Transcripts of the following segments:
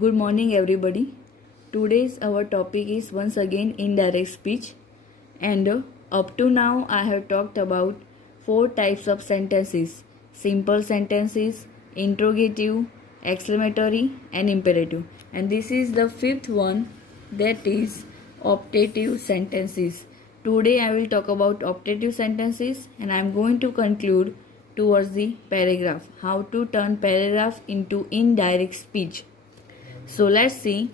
Good morning, everybody. Today's our topic is once again indirect speech, and up to now I have talked about four types of sentences: simple sentences, interrogative, exclamatory, and imperative. And this is the fifth one, that is optative sentences. Today I will talk about optative sentences, and I am going to conclude towards the paragraph, how to turn paragraph into indirect speech. So let's see.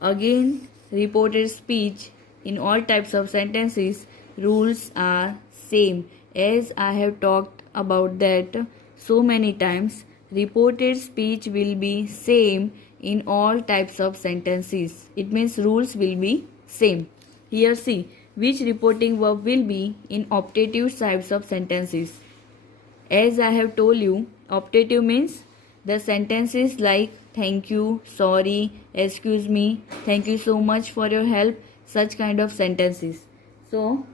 Again, reported speech in all types of sentences, rules are same. As I have talked about that so many times, reported speech will be same in all types of sentences. It means rules will be same. Here see which reporting verb will be in optative types of sentences. As I have told you, optative means the sentences like thank you, sorry, excuse me, thank you so much for your help, such kind of sentences. So,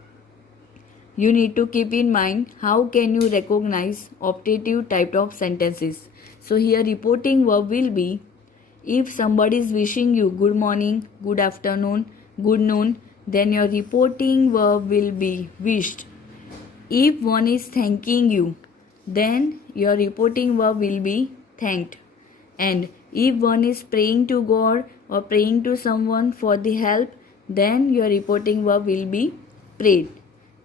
you need to keep in mind how can you recognize optative type of sentences. So, here reporting verb will be if somebody is wishing you good morning, good afternoon, good noon, then your reporting verb will be wished. If one is thanking you, then your reporting verb will be thanked. And if one is praying to God or praying to someone for the help, then your reporting verb will be prayed.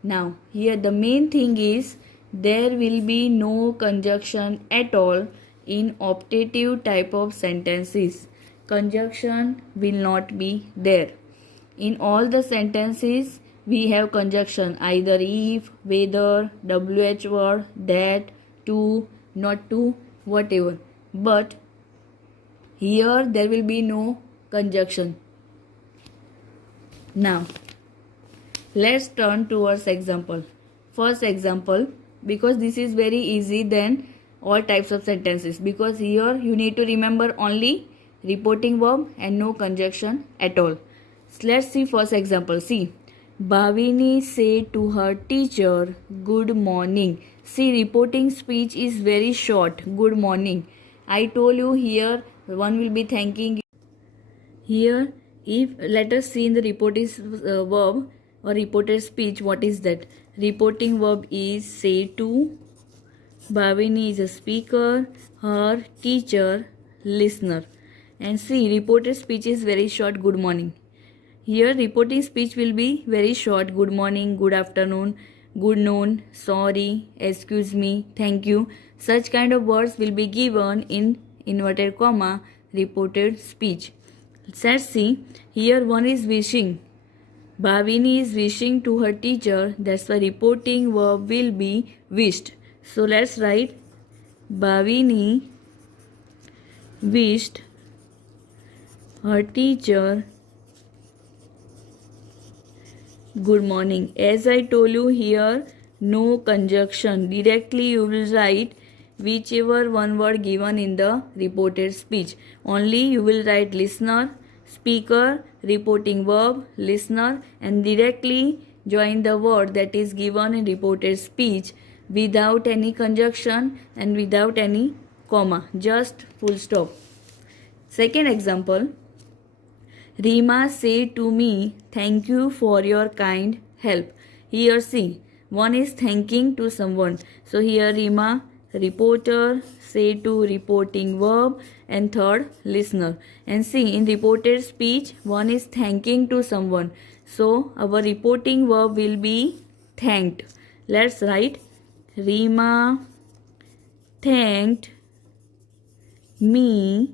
Now, here the main thing is there will be no conjunction at all in optative type of sentences. Conjunction will not be there. In all the sentences, we have conjunction either if, whether, wh word, that, to, not to, whatever. But here there will be no conjunction. Now, let's turn towards example. First example, because this is very easy than all types of sentences, because here you need to remember only reporting verb and no conjunction at all. So let's see first example. See, Bhavini said to her teacher, good morning. See, reporting speech is very short, good morning. I told you here one will be thanking. Here, if let us see in the reporting verb or reported speech, what is that? Reporting verb is say to, Bhavini is a speaker, her teacher, listener. And see, reported speech is very short, good morning. Here, reporting speech will be very short, good morning, good afternoon, good noon, sorry, excuse me, thank you. Such kind of words will be given in inverted comma reported speech. Let's see, here one is wishing. Bhavini is wishing to her teacher, that's why reporting verb will be wished. So let's write Bhavini wished her teacher good morning. As I told you here, no conjunction. Directly you will write whichever one word given in the reported speech. Only you will write listener, speaker, reporting verb, listener, and directly join the word that is given in reported speech without any conjunction and without any comma. Just full stop. Second example. Rima said to me, thank you for your kind help. Here see, one is thanking to someone. So here Rima, reporter, say to reporting verb, and third listener. And see, in reported speech, one is thanking to someone. So our reporting verb will be thanked. Let's write Rima thanked me.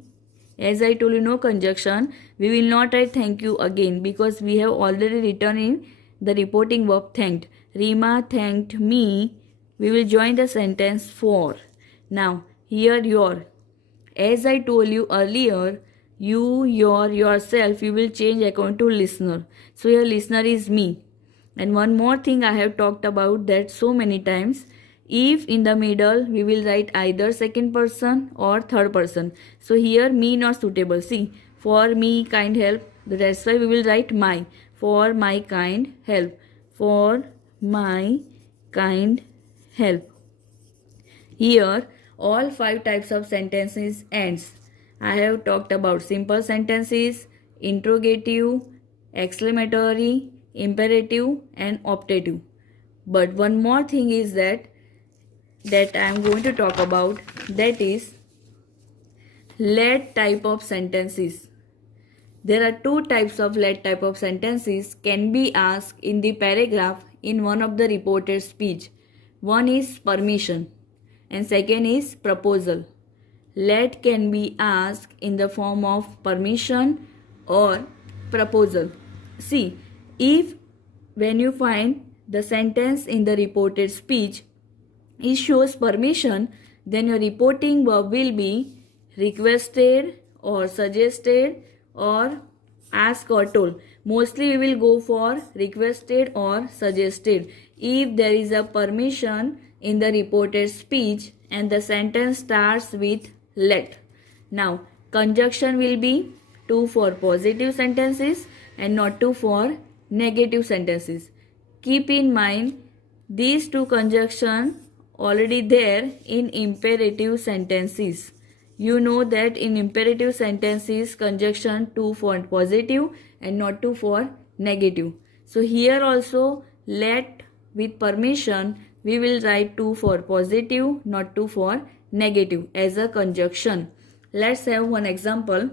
As I told you, no conjunction. We will not write thank you again because we have already written in the reporting verb thanked. Rima thanked me. We will join the sentence for. Now, here your. As I told you earlier, you, your, yourself, you will change according to listener. So, your listener is me. And one more thing I have talked about that so many times. If in the middle we will write either second person or third person. So here me not suitable. See, for me kind help. That's why we will write my. For my kind help. For my kind help. Here all five types of sentences ends I have talked about simple sentences, interrogative, exclamatory, imperative and optative. But one more thing is that I am going to talk about, that is let type of sentences. There are two types of let type of sentences can be asked in the paragraph in one of the reported speech. One is permission and second is proposal. Let can be asked in the form of permission or proposal. See, if when you find the sentence in the reported speech, it shows permission, then your reporting verb will be requested or suggested or asked or told. Mostly we will go for requested or suggested if there is a permission in the reported speech and the sentence starts with let. Now, conjunction will be to for positive sentences and not to for negative sentences. Keep in mind these two conjunctions already there in imperative sentences. You know that in imperative sentences conjunction to for positive and not to for negative. So here also let with permission we will write to for positive, not to for negative as a conjunction. Let's have one example.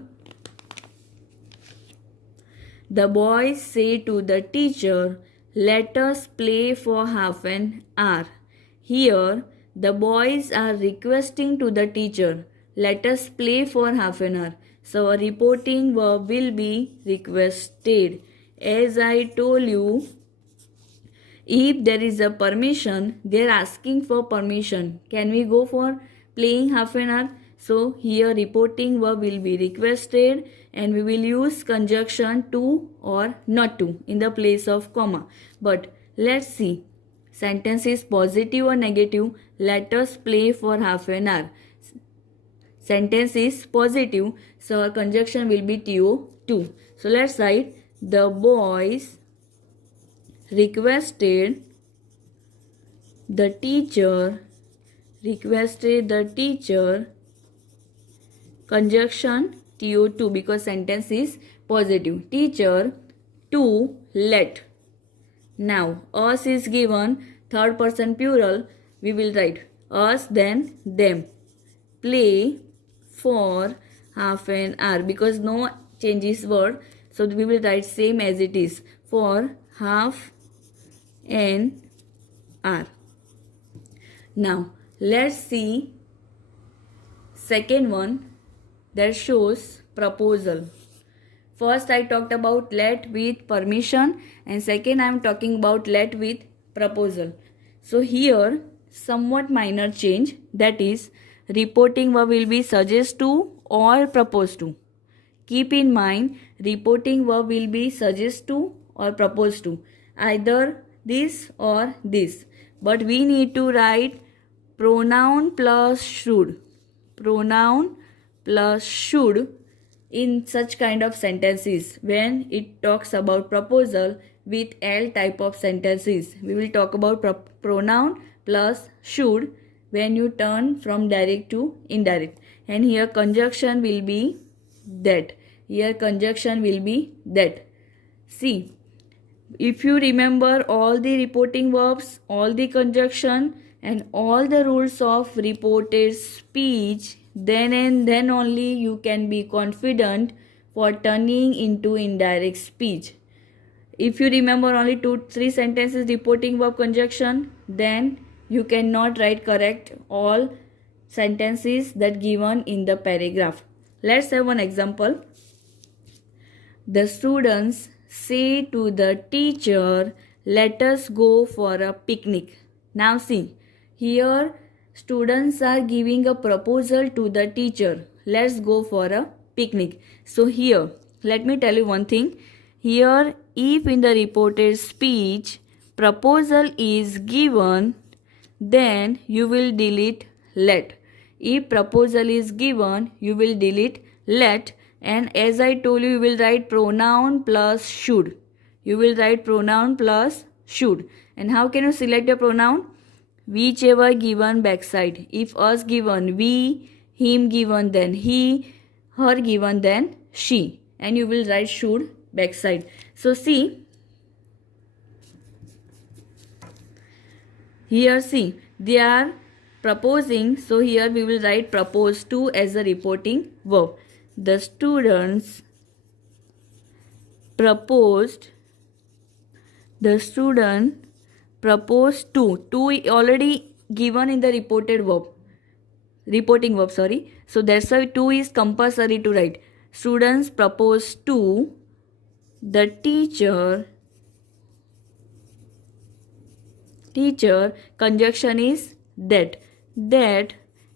The boys say to the teacher, "Let us play for half an hour." Here, the boys are requesting to the teacher, "Let us play for half an hour." So, a reporting verb will be requested. As I told you, if there is a permission, they are asking for permission. Can we go for playing half an hour? So, here reporting verb will be requested and we will use conjunction to or not to in the place of comma. But let's see. Sentence is positive or negative. Let us play for half an hour. Sentence is positive, so our conjunction will be to. So let's write the boys requested the teacher, conjunction to because sentence is positive. Teacher to let. Now, us is given third person plural. We will write us, then them. Play for half an hour because no changes word. So, we will write same as it is for half an hour. Now, let's see second one that shows proposal. First I talked about let with permission and second I am talking about let with proposal. So here somewhat minor change, that is reporting verb will be suggest to or propose to. Keep in mind reporting verb will be suggest to or propose to, either this or this. But we need to write pronoun plus should. Pronoun plus should in such kind of sentences. When it talks about proposal with L type of sentences, we will talk about pronoun plus should when you turn from direct to indirect. And here conjunction will be that. Here conjunction will be that. See, if you remember all the reporting verbs, all the conjunction and all the rules of reported speech, then and then only you can be confident for turning into indirect speech. If you remember only 2-3 sentences reporting verb conjunction, then you cannot write correct all sentences that given in the paragraph. Let's have one example. The students say to the teacher, "Let us go for a picnic." Now see, here students are giving a proposal to the teacher. Let's go for a picnic. So here, let me tell you one thing. Here, if in the reported speech, proposal is given, then you will delete let. If proposal is given, you will delete let. And as I told you will write pronoun plus should. You will write pronoun plus should. And how can you select a pronoun? Whichever given backside. If us given we, him given then he, her given than she, and you will write should backside. So see, here see, they are proposing, so here we will write propose to as a reporting verb. The students proposed, the student proposed to already given in the reporting verb, sorry. So that's why to is compulsory to write. Students propose to the teacher, conjunction is that.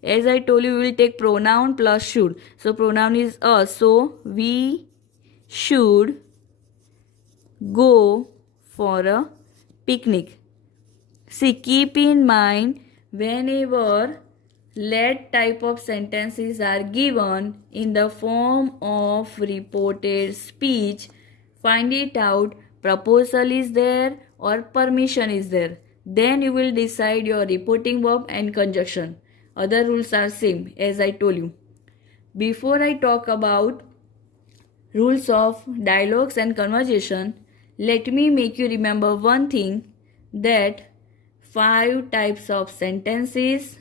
As I told you, we will take pronoun plus should. So pronoun is us, so we should go for a picnic. See, keep in mind, whenever let type of sentences are given in the form of reported speech, find it out proposal is there or permission is there. Then you will decide your reporting verb and conjunction. Other rules are same as I told you. Before I talk about rules of dialogues and conversation, let me make you remember one thing, that 5 types of sentences,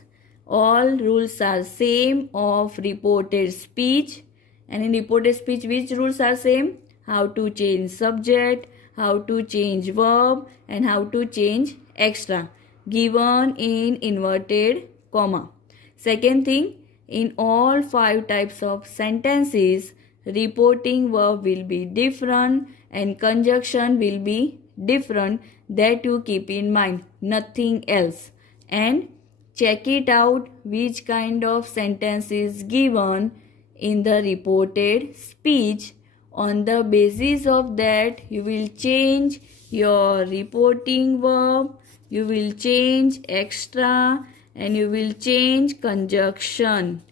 all rules are same of reported speech. And in reported speech, which rules are same? How to change subject, how to change verb, and how to change extra, given in inverted comma. Second thing, in all 5 types of sentences, reporting verb will be different and conjunction will be different. That you keep in mind, nothing else. And check it out which kind of sentence is given in the reported speech. On the basis of that, you will change your reporting verb, you will change extra, and you will change conjunction.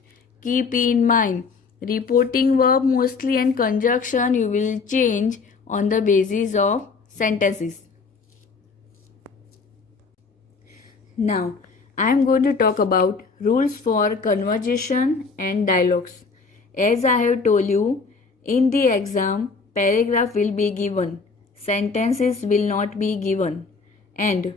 Keep in mind, reporting verb mostly and conjunction you will change on the basis of sentences. Now, I am going to talk about rules for conversation and dialogues. As I have told you, in the exam, paragraph will be given, sentences will not be given, and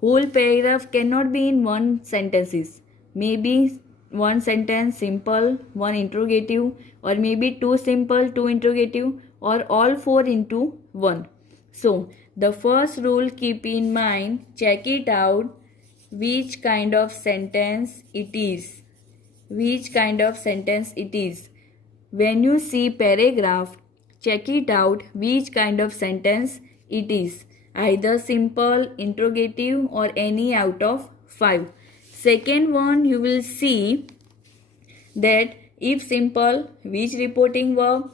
whole paragraph cannot be in one sentences. Maybe one sentence simple, one interrogative, or maybe 2 simple, 2 interrogative, or all 4 into 1. So, the first rule, keep in mind, check it out, which kind of sentence it is. Which kind of sentence it is. When you see paragraph, check it out which kind of sentence it is. Either simple, interrogative, or any out of 5. Second one, you will see that if simple, which reporting verb,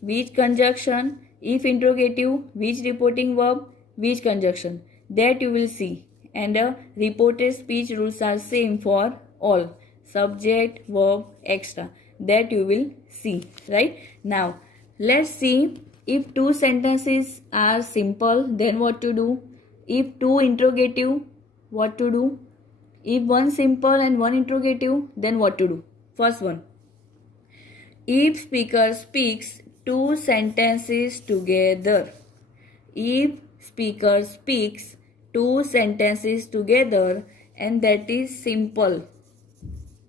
which conjunction, if interrogative, which reporting verb, which conjunction. That you will see. And the reported speech rules are same for all. Subject, verb, extra. That you will see. Right? Now, let's see, if 2 sentences are simple, then what to do? If 2 interrogative, what to do? If 1 simple and 1 interrogative, then what to do? First one. If speaker speaks 2 sentences together. If speaker speaks 2 sentences together and that is simple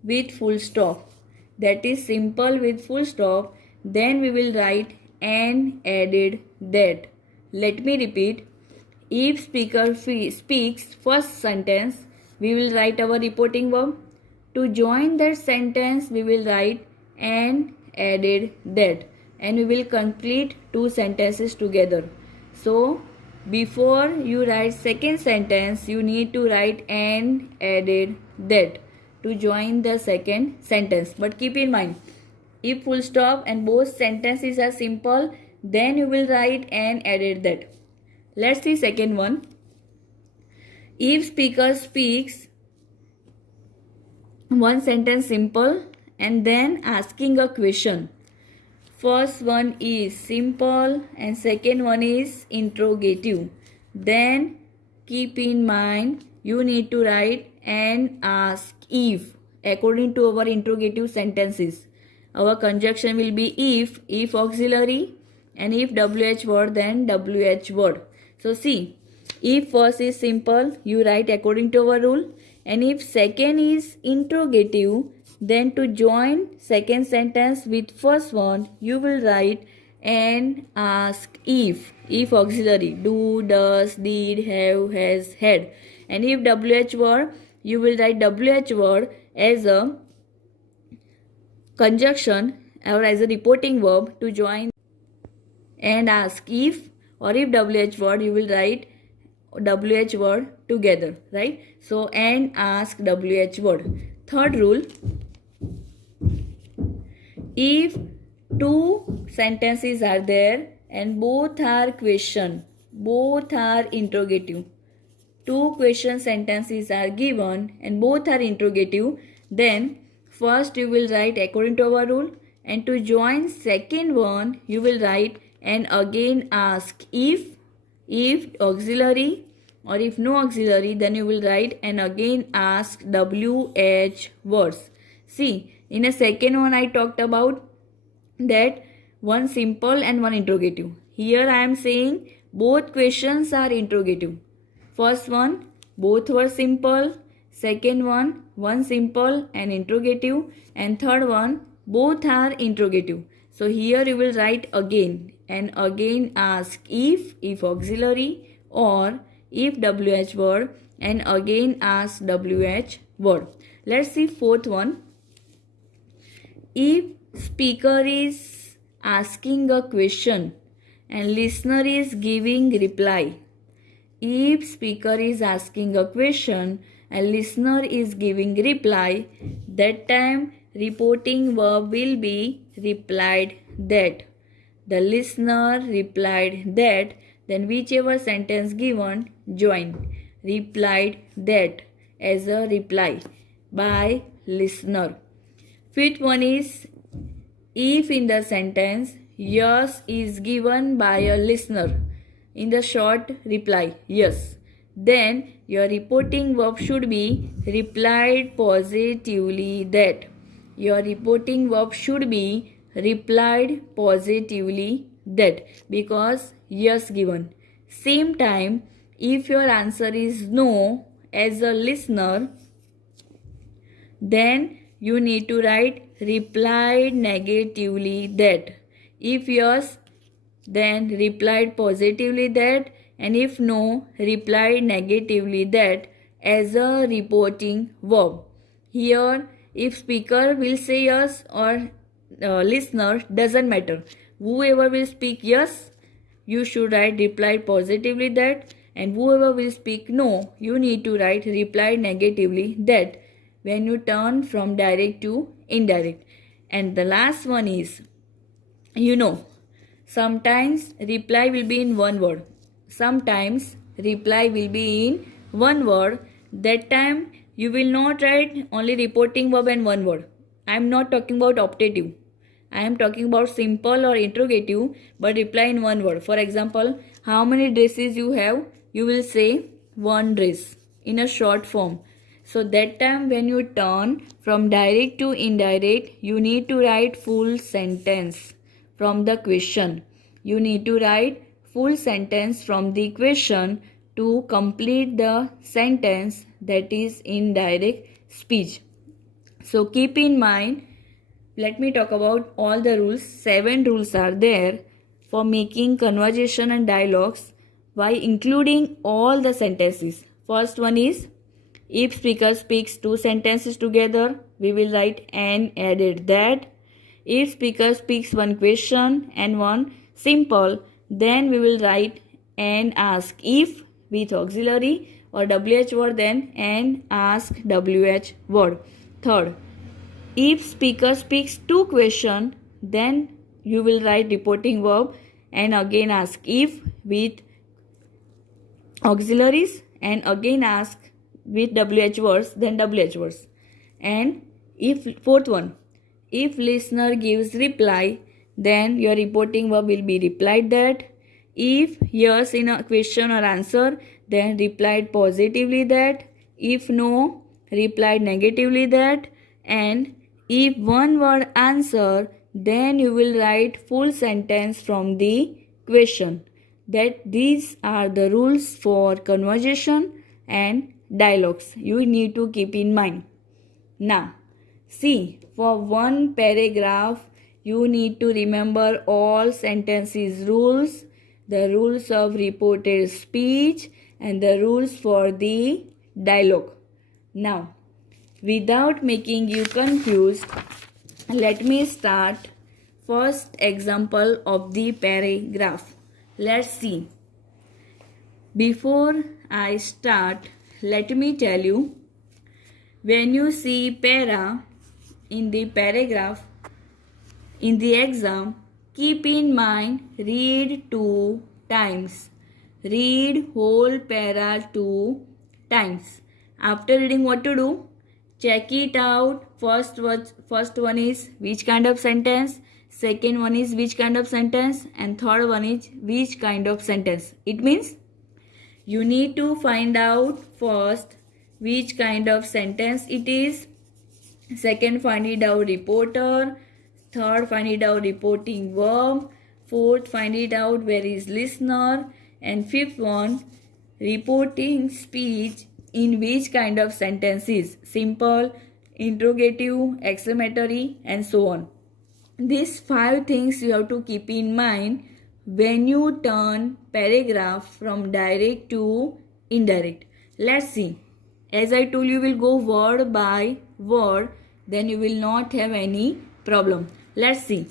with full stop. That is simple with full stop. Then we will write and added that. Let me repeat. If speaker speaks first sentence, we will write our reporting verb. To join that sentence, we will write and added that. And we will complete 2 sentences together. So, before you write second sentence, you need to write and added that to join the second sentence. But keep in mind, if full stop and both sentences are simple, then you will write and added that. Let's see second one. If speaker speaks one sentence simple and then asking a question. First one is simple and second one is interrogative. Then keep in mind, you need to write and ask if according to our interrogative sentences. our conjunction will be if auxiliary, and if WH word, then WH word. So see, if first is simple, you write according to our rule, and if second is interrogative, then to join second sentence with first one, you will write and ask if auxiliary, do, does, did, have, has, had. And if WH word, you will write WH word as a conjunction or as a reporting verb to join and ask if, or if WH word, you will write WH word together, right? So and ask WH word. Third rule, if two sentences are there and both are question, both are interrogative, two question sentences are given and both are interrogative, then first you will write according to our rule, and to join second one you will write and again ask if auxiliary, or if no auxiliary, then you will write and again ask WH words. See, in a second one I talked about that one simple and one interrogative. Here I am saying both questions are interrogative. First one, both were simple. Second one simple and interrogative. And third one, both are interrogative. So here you will write again and again ask if auxiliary, or if WH word, and again ask WH word. Let's see fourth one. If speaker is asking a question and listener is giving reply. If speaker is asking a question and listener is giving reply, that time reporting verb will be replied that. The listener replied that, then whichever sentence given, join replied that as a reply by listener. Fifth one is, if in the sentence yes is given by a listener in the short reply yes, then your reporting verb should be replied positively that. Your reporting verb should be replied positively that, because yes given. Same time, if your answer is no as a listener, then you need to write replied negatively that. If yes, then replied positively that, and if no, replied negatively that as a reporting verb. Here, if speaker will say yes or listener, doesn't matter. Whoever will speak yes, you should write replied positively that, and whoever will speak no, you need to write replied negatively that when you turn from direct to indirect. And the last one is, sometimes reply will be in one word. Sometimes reply will be in one word. That time you will not write only reporting verb and one word. I am not talking about optative. I am talking about simple or interrogative, but reply in one word. For example, how many dresses you have? You will say one dress in a short form. So that time when you turn from direct to indirect, you need to write full sentence from the question. You need to write full sentence from the question to complete the sentence that is indirect speech. So keep in mind, let me talk about all the rules. 7 rules are there for making conversation and dialogues by including all the sentences. First one is, if speaker speaks 2 sentences together, we will write and added that. If speaker speaks 1 question and 1 simple, then we will write and ask if with auxiliary or WH word, then and ask WH word. Third, if speaker speaks 2 questions, then you will write reporting verb and again ask if with auxiliaries and again ask with WH words, then WH words. And if fourth one, if listener gives reply, then your reporting verb will be replied that. If yes in a question or answer, then replied positively that. If no, replied negatively that. And If one word answer, then you will write full sentence from the question. That these are the rules for conversation and dialogues you need to keep in mind. Now, see, for one paragraph, you need to remember all sentences rules, the rules of reported speech, and the rules for the dialogue. Now, without making you confused, let me start first example of the paragraph. Let's see. Before I start, let me tell you, when you see para in the paragraph in the exam, keep in mind read 2 times. Read whole para 2 times. After reading, what to do? Check it out. First one is which kind of sentence, second one is which kind of sentence, and third one is which kind of sentence. It means you need to find out first which kind of sentence it is, second find it out reporter, third find it out reporting verb, fourth find it out where is listener, and fifth one reporting speech in which kind of sentence is simple, interrogative, exclamatory, and so on. These 5 things you have to keep in mind when you turn paragraph from direct to indirect. Let's see. As I told you, will go word by word, then you will not have any problem. Let's see.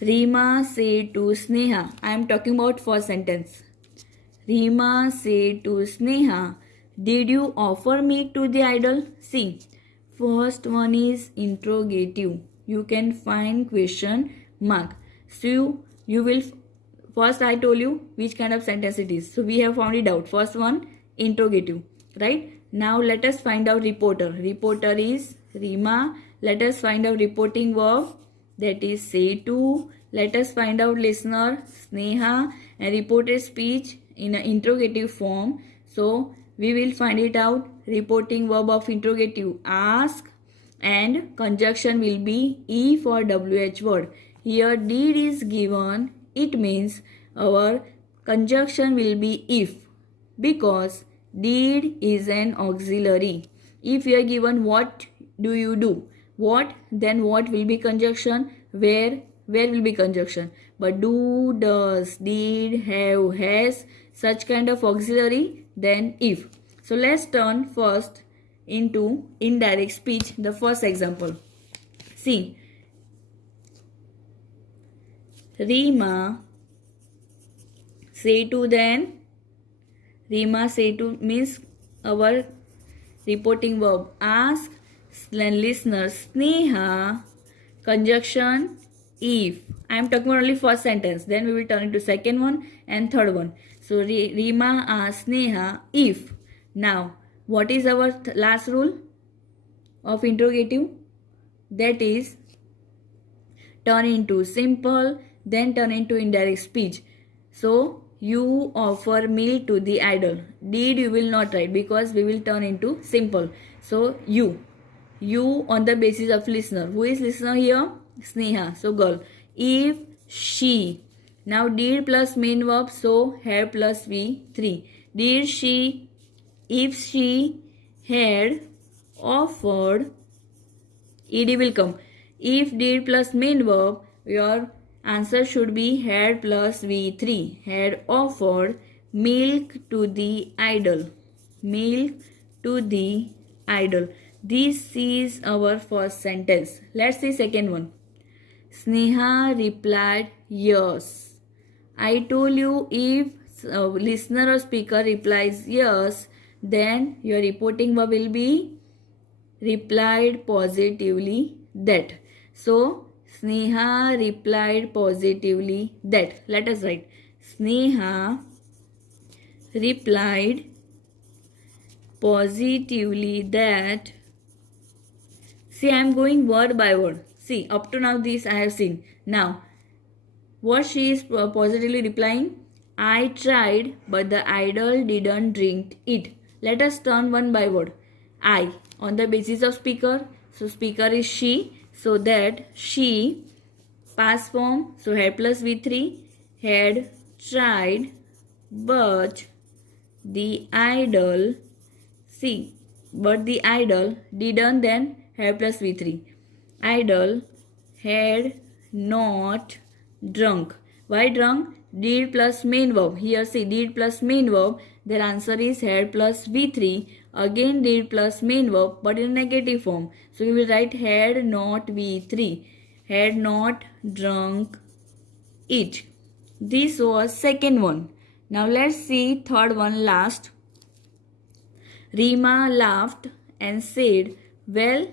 Rima said to Sneha. I am talking about first sentence. Rima said to Sneha, did you offer meat to the idol? See, first one is interrogative. You can find question mark. So you will, first I told you which kind of sentence it is. So we have found it out. First one, interrogative. Right? Now let us find out reporter. Reporter is Rima. Let us find out reporting verb. That is say to. Let us find out listener, Sneha. And reported speech in an interrogative form. So we will find it out. Reporting verb of interrogative, ask, and conjunction will be if or WH word. Here did is given. It means our conjunction will be if, because did is an auxiliary. If you are given what do you do, what, then what will be conjunction, where will be conjunction. But do, does, did, have, has, such kind of auxiliary, then if. So let's turn first into indirect speech, the first example. See, Rima say to, then Rima say to means our reporting verb, ask, listener, Sneha, conjunction if. I am talking about only first sentence, then we will turn into second one and third one. So Rima asks Sneha if. Now what is our last rule of interrogative? That is turn into simple, then turn into indirect speech. So you offer meal to the idol. Did you will not write because we will turn into simple. So you on the basis of listener. Who is listener here? Sneha. So girl. If she. Now did plus main verb, so have plus V3. Did she, if she had offered, ed will come. If did plus main verb, your answer should be had plus V3. Had offered milk to the idol. Milk to the idol. This is our first sentence. Let's see second one. Sneha replied yes. I told you if listener or speaker replies yes, then your reporting verb will be replied positively that. So Sneha replied positively that. Let us write. Sneha replied positively that. See, I am going word by word. See, up to now this I have seen. Now, what she is positively replying? I tried, but the idol didn't drink it. Let us turn one by word. I, on the basis of speaker. So speaker is she. So that she, past form. So had plus V3, had tried, but the idol, see, but the idol didn't, then had plus V3. Idol had not drunk. Why drunk? Did plus main verb. Here see, did plus main verb. Their answer is had plus V3. Again did plus main verb, but in negative form. So we will write had not V3. Had not drunk it. This was second one. Now let's see third one last. Rima laughed and said, well,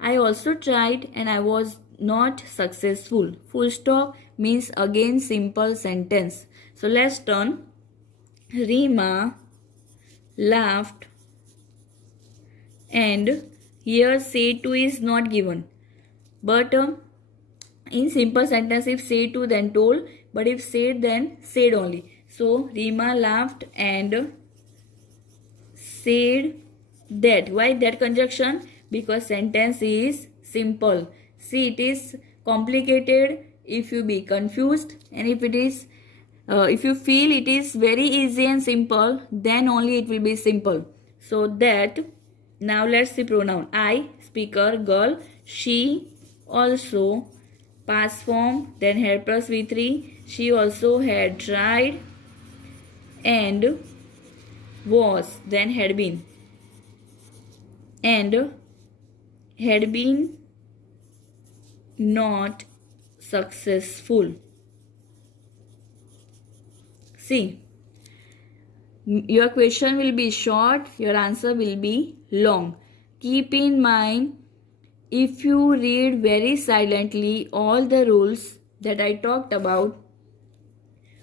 I also tried and I was not successful. Full stop means again simple sentence. So let's turn. Rima laughed, and here say to is not given. But in simple sentence, if say to then told, but if said then said only. So Rima laughed and said that. Why that conjunction? Because sentence is simple. See, it is complicated if you be confused, and if it is if you feel it is very easy and simple, then only it will be simple. So that. Now let's see pronoun. I, speaker, girl. She, also, past form, then had plus V3. She also had tried, and was, then had been, and had been not successful. See, your question will be short, your answer will be long. Keep in mind, if you read very silently all the rules that I talked about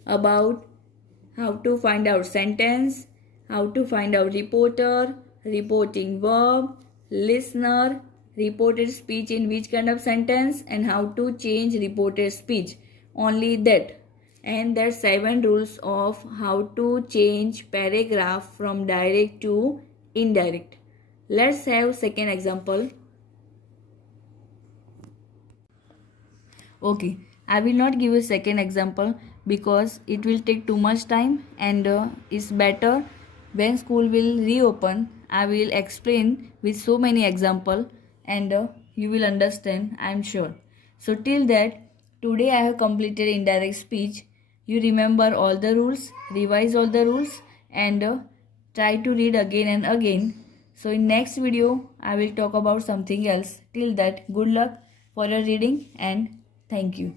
how to find out sentence, how to find out reporter, reporting verb, listener, reported speech in which kind of sentence, and how to change reported speech. Only that. And there are 7 rules of how to change paragraph from direct to indirect. Let's have second example. Okay, I will not give you second example because it will take too much time, and it's better when school will reopen. I will explain with so many example, and you will understand, I am sure. So till that, today I have completed indirect speech. You remember all the rules, revise all the rules, and try to read again and again. So in next video, I will talk about something else. Till that, good luck for your reading, and thank you.